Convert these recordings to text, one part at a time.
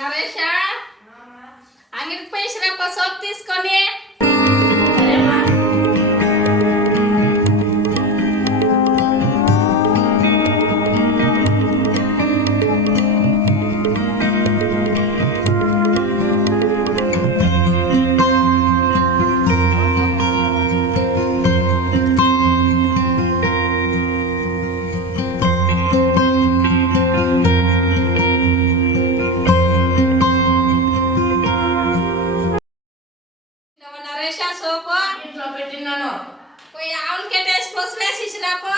నరేషా అంగడికి పోయిసిరప్ప సోప్ తీసుకొని సోపు ఇంట్లో పెట్టినాను. పోయి ఆవులు కెట్టేసి పసుపు వేసి ఇచ్చిరాపో.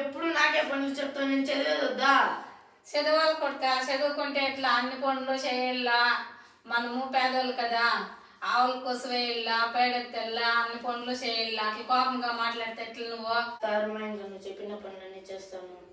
ఎప్పుడు నాకే పనులు చెప్తాను. నేను చదివేదొద్దా? చదవాలి కొడుక, చదువుకుంటే ఎట్లా అన్ని పనులు చేయాలా. మనము పేదోళ్ళు కదా, ఆవుల కోసం వేయాలా, పేడెత్తెల్లా, అన్ని పనులు చేయాలా. అట్లా కోపంగా మాట్లాడితే ఎట్లా నువ్వు? తారుమైంది, నువ్వు చెప్పిన పనులన్నీ చేస్తాను.